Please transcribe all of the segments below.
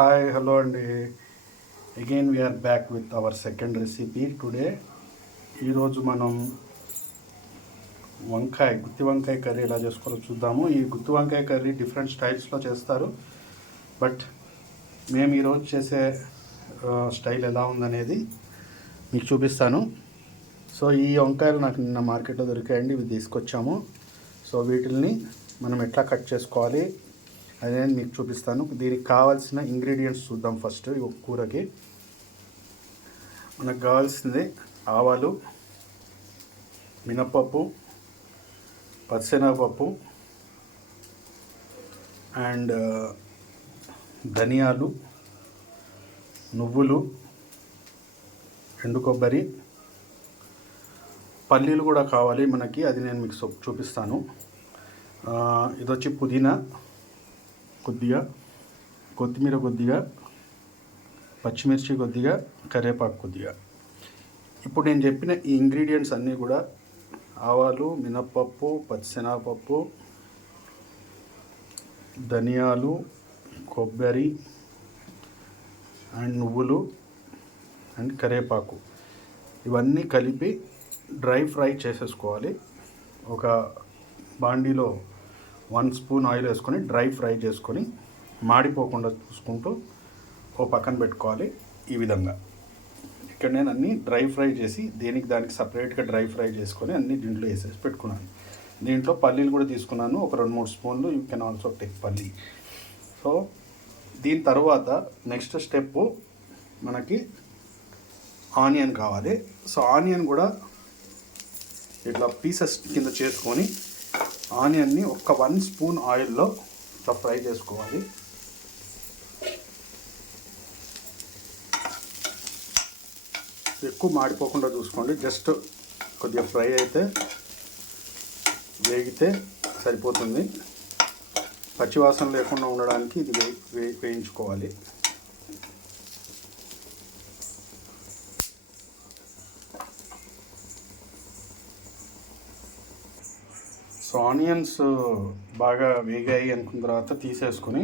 Hi hello అండి. Again we are back with our second recipe today. ఈరోజు మనం గుత్తి వంకాయ కర్రీ ఎలా చేసుకోవాలో చూద్దాము. ఈ గుత్తి వంకాయ కర్రీ డిఫరెంట్ స్టైల్స్లో చేస్తారు, బట్ మేము ఈరోజు చేసే స్టైల్ ఎలా ఉందనేది మీకు చూపిస్తాను. సో ఈ వంకాయలు నాకు నిన్న మార్కెట్లో దొరికాయండి, ఇవి తీసుకొచ్చాము. సో వీటిల్ని మనం ఎట్లా కట్ చేసుకోవాలి అదే మీకు చూపిస్తాను. దీనికి కావాల్సిన ఇంగ్రీడియంట్స్ చూద్దాం. ఫస్ట్ ఈ కూరకి మనకు కావాల్సింది ఆవాలు, మినపప్పు, పచ్చెనగపప్పు అండ్ ధనియాలు, నువ్వులు, ఎండు కొబ్బరి, పల్లీలు కూడా కావాలి మనకి, అది నేను మీకు చూపిస్తాను. ఇది వచ్చి పుదీనా కొద్దిగా, కొత్తిమీర కొద్దిగా, పచ్చిమిర్చి కొద్దిగా, కరివేపాకు కొద్దిగా. ఇప్పుడు నేను చెప్పిన ఈ ఇంగ్రీడియంట్స్ అన్నీ కూడా ఆవాలు, మినప్పప్పు, పచ్చిశనగపప్పు, ధనియాలు, కొబ్బరి అండ్ నువ్వులు అండ్ కరివేపాకు, ఇవన్నీ కలిపి డ్రై ఫ్రై చేసేసుకోవాలి. ఒక బాండీలో 1 స్పూన్ ఆయిల్ వేసుకొని డ్రై ఫ్రై చేసుకొని మాడిపోకుండా చూసుకుంటూ ఓ పక్కన పెట్టుకోవాలి. ఈ విధంగా ఇక్కడ నేను అన్నీ డ్రై ఫ్రై చేసి దానికి సపరేట్గా డ్రై ఫ్రై చేసుకొని అన్నీ దీంట్లో వేసేసి పెట్టుకున్నాను. దీంట్లో పల్లీలు కూడా తీసుకున్నాను, ఒక 2-3 స్పూన్లు. యూ కెన్ ఆల్సో టేక్ పల్లీ. సో దీని తర్వాత నెక్స్ట్ స్టెప్ మనకి ఆనియన్ కావాలి. సో ఆనియన్ కూడా ఇట్లా పీసెస్ కింద చేసుకొని ఆనియన్ని ఒక 1 స్పూన్ ఆయిల్లో ఇట్లా ఫ్రై చేసుకోవాలి. ఎక్కువ మాడిపోకుండా చూసుకోండి, జస్ట్ కొద్దిగా ఫ్రై అయితే వేగితే సరిపోతుంది. పచ్చివాసన లేకుండా ఉండడానికి ఇది వేయించుకోవాలి. సో ఆనియన్స్ బాగా వేగాయి అనుకున్న తర్వాత తీసేసుకొని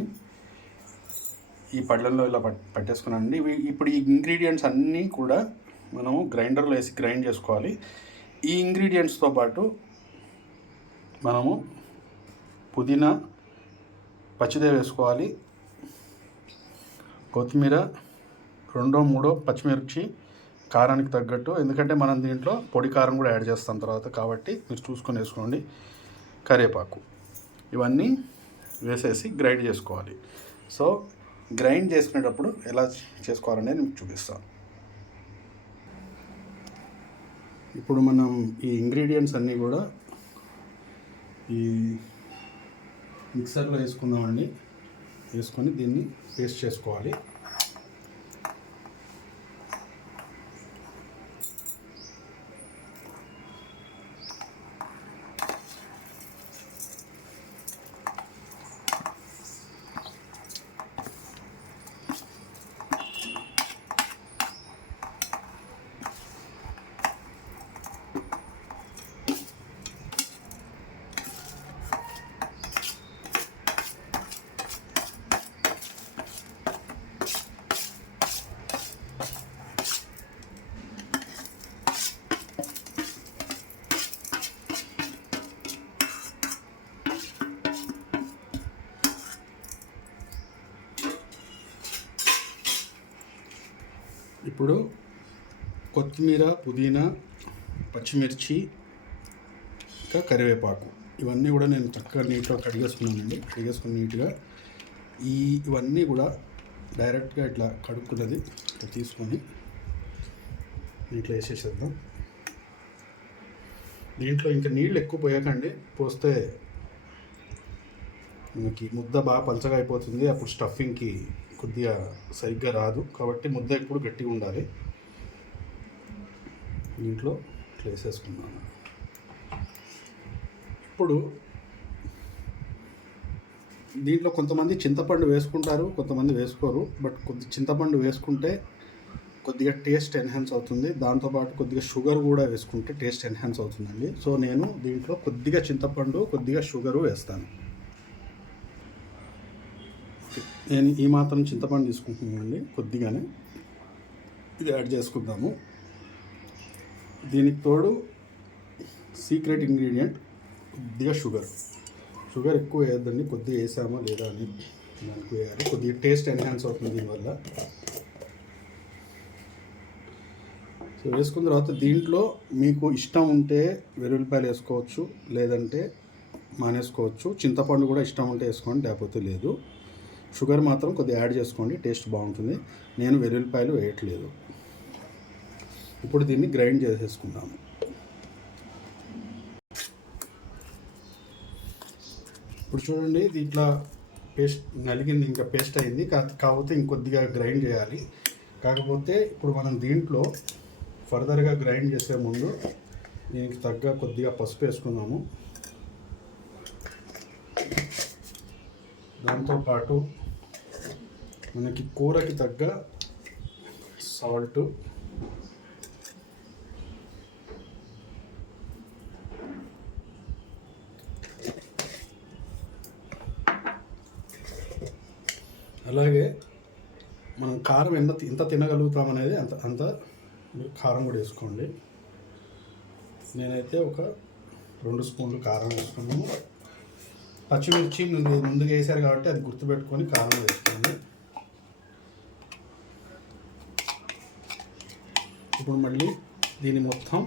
ఈ పళ్ళల్లో ఇలా పట్టేసుకున్నానండి. ఇప్పుడు ఈ ఇంగ్రీడియంట్స్ అన్నీ కూడా మనము గ్రైండర్లో వేసి గ్రైండ్ చేసుకోవాలి. ఈ ఇంగ్రీడియంట్స్తో పాటు మనము పుదీనా పచ్చిదే వేసుకోవాలి, కొత్తిమీర 2-3 పచ్చిమిర్చి కారానికి తగ్గట్టు, ఎందుకంటే మనం దీంట్లో పొడి కారం కూడా యాడ్ చేస్తాం తర్వాత, కాబట్టి మీరు చూసుకొని వేసుకోండి. కరివేపాకు, ఇవన్నీ వేసేసి గ్రైండ్ చేసుకోవాలి. సో గ్రైండ్ చేసుకునేటప్పుడు ఎలా చేసుకోవాలనేది మీకు చూపిస్తాను. ఇప్పుడు మనం ఈ ఇంగ్రీడియంట్స్ అన్నీ కూడా ఈ మిక్సర్లో వేసుకుందామండి. వేసుకొని దీన్ని పేస్ట్ చేసుకోవాలి. ఇప్పుడు కొత్తిమీర, పుదీనా, పచ్చిమిర్చి, ఇంకా కరివేపాకు, ఇవన్నీ కూడా నేను చక్కగా నీట్గా కడిగేసుకున్నానండి. కడిగేసుకుని నీట్గా ఇవన్నీ కూడా డైరెక్ట్గా ఇట్లా కడుక్కున్నది ఇట్లా తీసుకొని నీటిలో వేసేసేద్దాం. దీంట్లో ఇంకా నీళ్ళు ఎక్కువ పోయకండి, పోస్తే మనకి ముద్ద బాగా పలచగా అయిపోతుంది. అప్పుడు స్టఫింగ్కి కొద్దిగా సరిగ్గా రాదు, కాబట్టి ముద్ద ఎప్పుడు గట్టిగా ఉండాలి. దీంట్లో ఇట్లా వేసేసుకున్నాను. ఇప్పుడు దీంట్లో కొంతమంది చింతపండు వేసుకుంటారు, కొంతమంది వేసుకోరు. బట్ చింతపండు వేసుకుంటే కొద్దిగా టేస్ట్ ఎన్హాన్స్ అవుతుంది. దాంతోపాటు కొద్దిగా షుగర్ కూడా వేసుకుంటే టేస్ట్ ఎన్హాన్స్ అవుతుందండి. సో నేను దీంట్లో కొద్దిగా చింతపండు, కొద్దిగా షుగరు వేస్తాను. ఓకే, నేను ఈ మాత్రం చింతపండు తీసుకుంటున్నానండి, కొద్దిగానే. ఇది యాడ్ చేసుకుందాము. దీనికి తోడు సీక్రెట్ ఇంగ్రీడియంట్ కొద్దిగా షుగర్ ఎక్కువ వేయద్దండి, కొద్దిగా వేసామా లేదా అని దానికి వేయాలి. కొద్దిగా టేస్ట్ ఎన్హాన్స్ అవుతుంది దీనివల్ల. సో వేసుకున్న తర్వాత దీంట్లో మీకు ఇష్టం ఉంటే వెల్లుల్లిపాయలు వేసుకోవచ్చు, లేదంటే మానేసుకోవచ్చు. చింతపండు కూడా ఇష్టం ఉంటే వేసుకోండి, లేకపోతే లేదు. షుగర్ మాత్రం కొద్దిగా యాడ్ చేసుకోండి, టేస్ట్ బాగుంటుంది. నేను వెల్లుల్లిపాయలు వేయట్లేదు. ఇప్పుడు దీన్ని గ్రైండ్ చేసేసుకుందాము. ఇప్పుడు చూడండి, దీంట్లో పేస్ట్ నలిగింది, ఇంకా పేస్ట్ అయింది. కాకపోతే ఇంకొద్దిగా గ్రైండ్ చేయాలి. కాకపోతే ఇప్పుడు మనం దీంట్లో ఫర్దర్గా గ్రైండ్ చేసే ముందు దీనికి తగ్గ కొద్దిగా పసుపు వేసుకుందాము. దాంతోపాటు మనకి కూరకి తగ్గ సాల్ట్, అలాగే మనం కారం ఎంత తినగలుగుతాం అనేది అంత కారం కూడా వేసుకోండి. నేనైతే ఒక 2 స్పూన్లు కారం వేసుకున్నాను. పచ్చిమిర్చి ముందుగా వేసారు కాబట్టి అది గుర్తుపెట్టుకొని కారం వేసుకోండి. ఇప్పుడు మళ్ళీ దీన్ని మొత్తం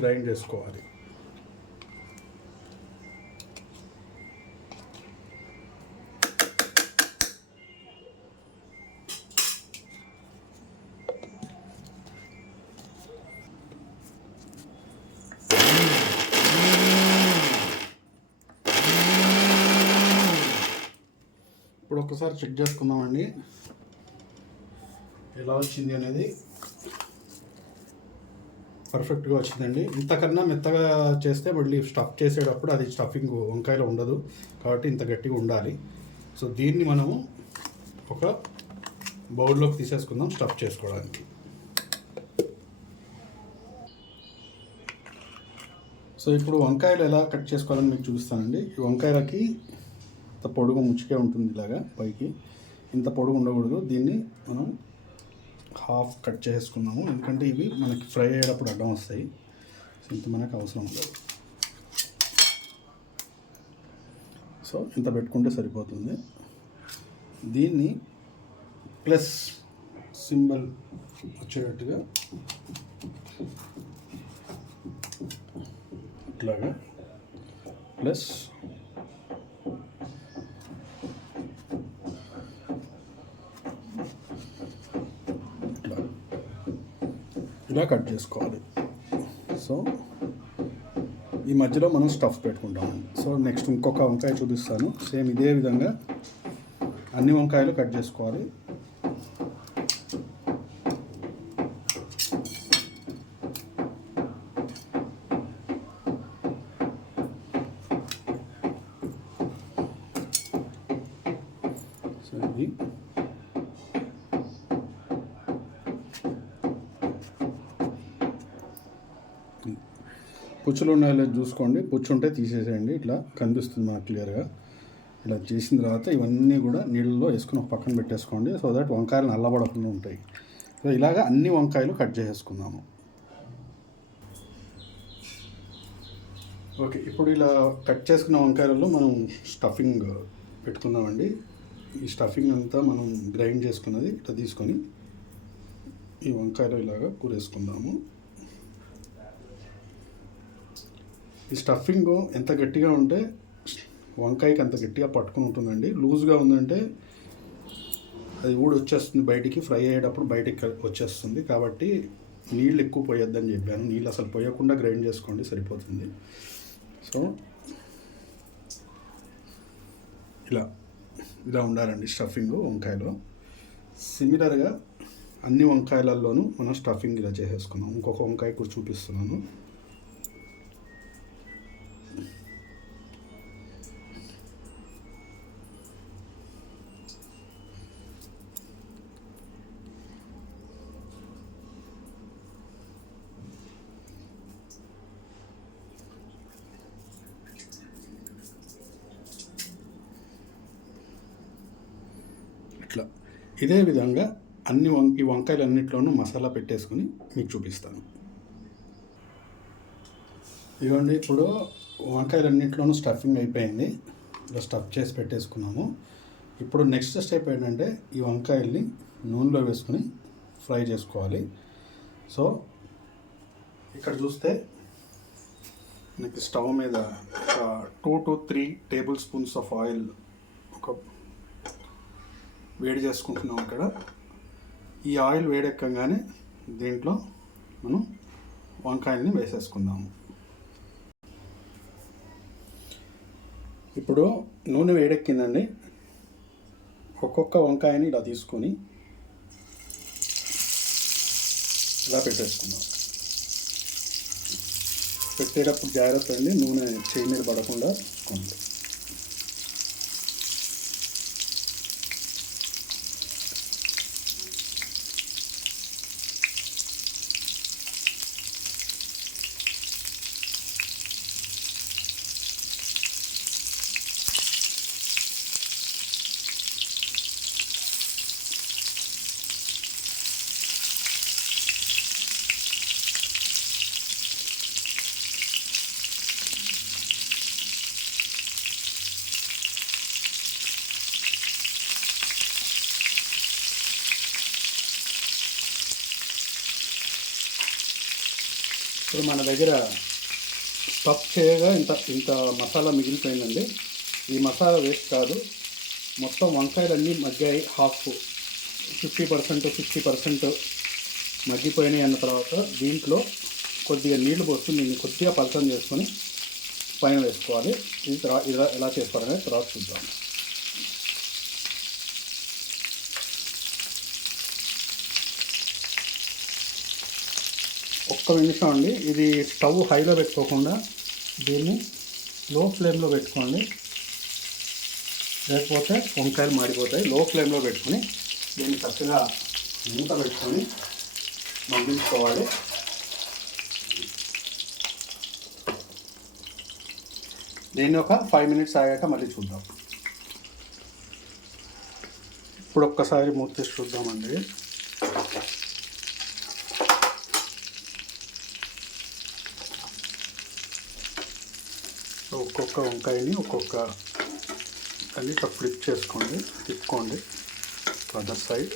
గ్రైండ్ చేసుకోవాలి. ఇప్పుడు ఒకసారి చెక్ చేసుకుందామండి ఎలా వచ్చింది అనేది. పర్ఫెక్ట్గా వచ్చిందండి. ఇంతకన్నా మెత్తగా చేస్తే మళ్ళీ స్టఫ్ చేసేటప్పుడు అది స్టఫింగ్ వంకాయలో ఉండదు, కాబట్టి ఇంత గట్టిగా ఉండాలి. సో దీన్ని మనము ఒక బౌల్లోకి తీసేసుకుందాం స్టఫ్ చేసుకోవడానికి. సో ఇప్పుడు వంకాయలు ఎలా కట్ చేసుకోవాలని మీకు చూపిస్తానండి. ఈ వంకాయలకి ఇంత పొడుగు ముచ్చికే ఉంటుంది, ఇలాగా పైకి ఇంత పొడుగు ఉండకూడదు. దీన్ని మనం హాఫ్ కట్ చేసుకున్నాము, ఎందుకంటే ఇవి మనకి ఫ్రై అయ్యేటప్పుడు అడ్డం వస్తాయి. ఇంత మనకు అవసరం ఉండదు. సో ఇంత పెట్టుకుంటే సరిపోతుంది. దీన్ని ప్లస్ సింబల్ వచ్చేటట్టుగా ఇట్లాగా ప్లస్ ఇలా కట్ చేసుకోవాలి. సో ఈ మధ్యలో మనం స్టఫ్ పెట్టుకుంటామండి. సో నెక్స్ట్ ఇంకొక వంకాయ చూపిస్తాను. సేమ్ ఇదే విధంగా అన్ని వంకాయలు కట్ చేసుకోవాలి. సో ఇది పుచ్చులు ఉన్నాయో చూసుకోండి. పుచ్చు ఉంటే తీసేసేయండి. ఇట్లా కనిపిస్తుంది మనకు క్లియర్గా. ఇలా చేసిన తర్వాత ఇవన్నీ కూడా నీళ్ళలో వేసుకుని ఒక పక్కన పెట్టేసుకోండి, సో దట్ వంకాయలు నల్లబడకుండా ఉంటాయి. సో ఇలాగ అన్ని వంకాయలు కట్ చేసేసుకుందాము. ఓకే, ఇప్పుడు ఇలా కట్ చేసుకున్న వంకాయలలో మనం స్టఫింగ్ పెట్టుకుందామండి. ఈ స్టఫింగ్ అంతా మనం గ్రైండ్ చేసుకున్నది ఇట్లా తీసుకొని ఈ వంకాయలు ఇలాగా కూరేసుకుందాము. ఈ స్టఫింగ్ ఎంత గట్టిగా ఉంటే వంకాయకి అంత గట్టిగా పట్టుకుని ఉంటుందండి. లూజ్గా ఉందంటే అది ఊడి వచ్చేస్తుంది బయటికి, ఫ్రై అయ్యేటప్పుడు బయటికి వచ్చేస్తుంది. కాబట్టి నీళ్ళు ఎక్కువ పోయొద్దని చెప్పాను. నీళ్ళు అసలు పోయకుండా గ్రైండ్ చేసుకోండి, సరిపోతుంది. సో ఇలా ఉండాలండి స్టఫింగ్ వంకాయలో. సిమిలర్గా అన్ని వంకాయలలోనూ మనం స్టఫింగ్ ఇలా చేసేసుకున్నాం. ఇంకొక వంకాయ కూడా చూపిస్తున్నాను. ఇట్లా ఇదే విధంగా ఈ వంకాయలన్నింటిలోనూ మసాలా పెట్టేసుకుని మీకు చూపిస్తాను. ఇదిగోండి, ఇప్పుడు వంకాయలన్నింటిలోనూ స్టఫింగ్ అయిపోయింది. ఇలా స్టఫ్ చేసి పెట్టేసుకున్నాము. ఇప్పుడు నెక్స్ట్ స్టెప్ ఏంటంటే ఈ వంకాయల్ని నూనెలో వేసుకుని ఫ్రై చేసుకోవాలి. సో ఇక్కడ చూస్తే మీకు స్టవ్ మీద ఒక 2 to 3 table spoons of oil వేడి చేసుకుంటున్నాం. ఇక్కడ ఈ ఆయిల్ వేడెక్కగానే దీంట్లో మనం వంకాయల్ని వేసేసుకుందాము. ఇప్పుడు నూనె వేడెక్కిందండి. ఒక్కొక్క వంకాయని ఇలా తీసుకొని ఇలా పెట్టేసుకుందాం. పెట్టేటప్పుడు జాగ్రత్త అండి, నూనె చేయి మీద పడకుండా చూసుకోండి. ఇప్పుడు మన దగ్గర స్టఫ్ చేయగా ఇంత మసాలా మిగిలిపోయిందండి. ఈ మసాలా వేస్ట్ కాదు, మొత్తం వంకాయలన్నీ మగ్గాయి. 50% మగ్గిపోయినాయి అన్న తర్వాత దీంట్లో కొద్దిగా నీళ్లు పోసి దీన్ని కొద్దిగా పలచం చేసుకొని పైన వేసుకోవాలి. ఇది ఎలా చేస్తారనేది తర్వాత చూద్దాం. ఒక్క నిమిషం అండి, ఇది స్టవ్ హైలో పెట్టుకోకుండా దీన్ని లో ఫ్లేమ్లో పెట్టుకోండి, లేకపోతే వంకాయలు మాడిపోతాయి. లో ఫ్లేమ్లో పెట్టుకొని దీన్ని చక్కగా మూత పెట్టుకొని మగ్గించుకోవాలి. దీన్ని ఒక 5 minutes ఆగాక మళ్ళీ చూద్దాం. ఇప్పుడు ఒక్కసారి మూత తీసి చూద్దామండి. ఒక్కొక్క వంకాయని ఇట్లా ఫ్లిప్ చేసుకోండి, తిప్పుకోండి అదర్ సైడ్.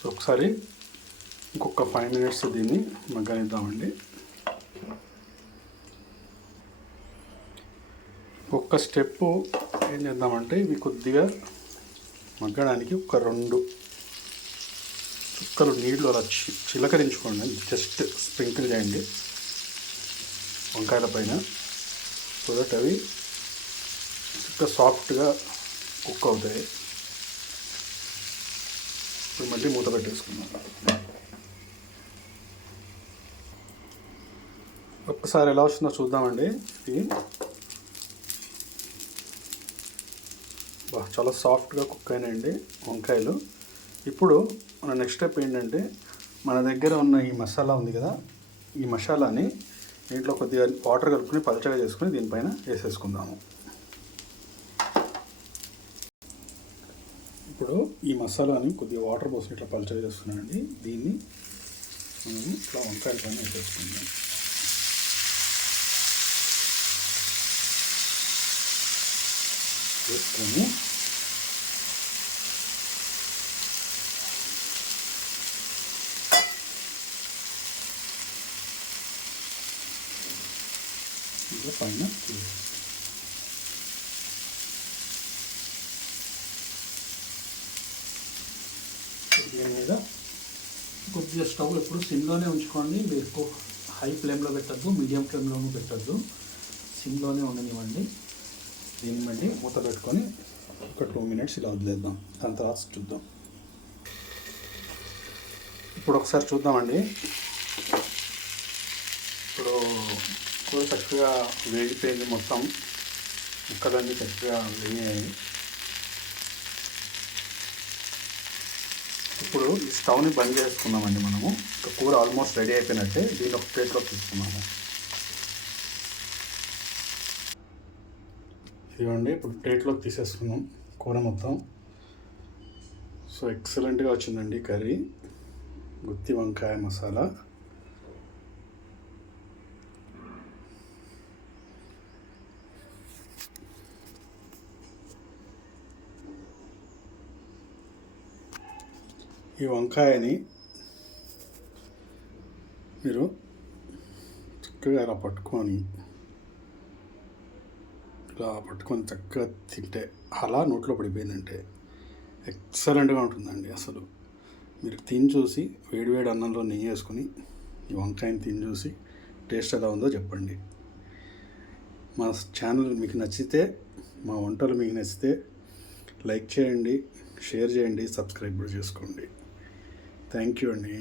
సో ఒకసారి ఇంకొక 5 minutes దీన్ని మగ్గనిద్దామండి. ఒక్క స్టెప్పు ఏం చేద్దామంటే ఇవి కొద్దిగా మగ్గడానికి ఒక 2 చుక్కలు నీళ్లు అలా చిలకరించుకోండి, జస్ట్ స్ప్రింకిల్ చేయండి వంకాయల పైన, సో దట్ అవి ఇంకా సాఫ్ట్గా కుక్ అవుతాయి. ఇప్పుడు మళ్ళీ మూత పెట్టేసుకుందాం. ఒక్కసారి ఎలా వస్తుందో చూద్దామండి. ఇది చాలా సాఫ్ట్గా కుక్ అయినాయండి వంకాయలు. ఇప్పుడు మన నెక్స్ట్ స్టెప్ ఏంటంటే, మన దగ్గర ఉన్న ఈ మసాలా ఉంది కదా, ఈ మసాలాని దీంట్లో కొద్దిగా వాటర్ కలుపుకొని పలచగా చేసుకుని దీనిపైన వేసేసుకుందాము. ఇప్పుడు ఈ మసాలాని కొద్దిగా వాటర్ పోసి ఇట్లా పలచగా చేసుకున్నానండి. దీన్ని మనం ఇట్లా వంకాయల పైన వేసేసుకుందాం. వేసుకొని ఇంకా పైన దీని మీద కొద్దిగా స్టవ్ ఎప్పుడు సిమ్లోనే ఉంచుకోండి. మీరు ఎక్కువ హై ఫ్లేమ్లో పెట్టద్దు, మీడియం ఫ్లేమ్లోనూ పెట్టద్దు, సిమ్లోనే ఉండనివ్వండి. దీన్ని బట్టి మూత పెట్టుకొని ఒక 2 minutes ఇలా వదిలేద్దాం. దాని తర్వాత చూద్దాం. ఇప్పుడు ఒకసారి చూద్దామండి. ఇప్పుడు కూర చక్కగా వేగిపోయింది, మొత్తం ముక్కలన్నీ చక్కగా వేగాయి. ఇప్పుడు ఈ స్టవ్ని బంద్ చేసుకుందామండి. మనము కూర ఆల్మోస్ట్ రెడీ అయిపోయినట్టే. దీన్ని ఒక ప్లేట్లోకి తీసుకున్నాము. ఇదిగోండి, ఇప్పుడు ప్లేట్లోకి తీసేసుకున్నాం కూర మొత్తం. సో ఎక్సలెంట్గా వచ్చిందండి కర్రీ, గుత్తి వంకాయ మసాలా. ఈ వంకాయని మీరు చక్కగా ఇలా పట్టుకొని చక్కగా తింటే, అలా నోట్లో పడిపోయిందంటే ఎక్సలెంట్గా ఉంటుందండి. అసలు మీరు తిని చూసి వేడివేడి అన్నంలో నెయ్యి వేసుకొని ఈ వంకాయని తిని చూసి టేస్ట్ ఎలా ఉందో చెప్పండి. మా ఛానల్ మీకు నచ్చితే, మా వంటలు మీకు నచ్చితే లైక్ చేయండి, షేర్ చేయండి, సబ్స్క్రైబ్ కూడా చేసుకోండి. థ్యాంక్ యూ అండి.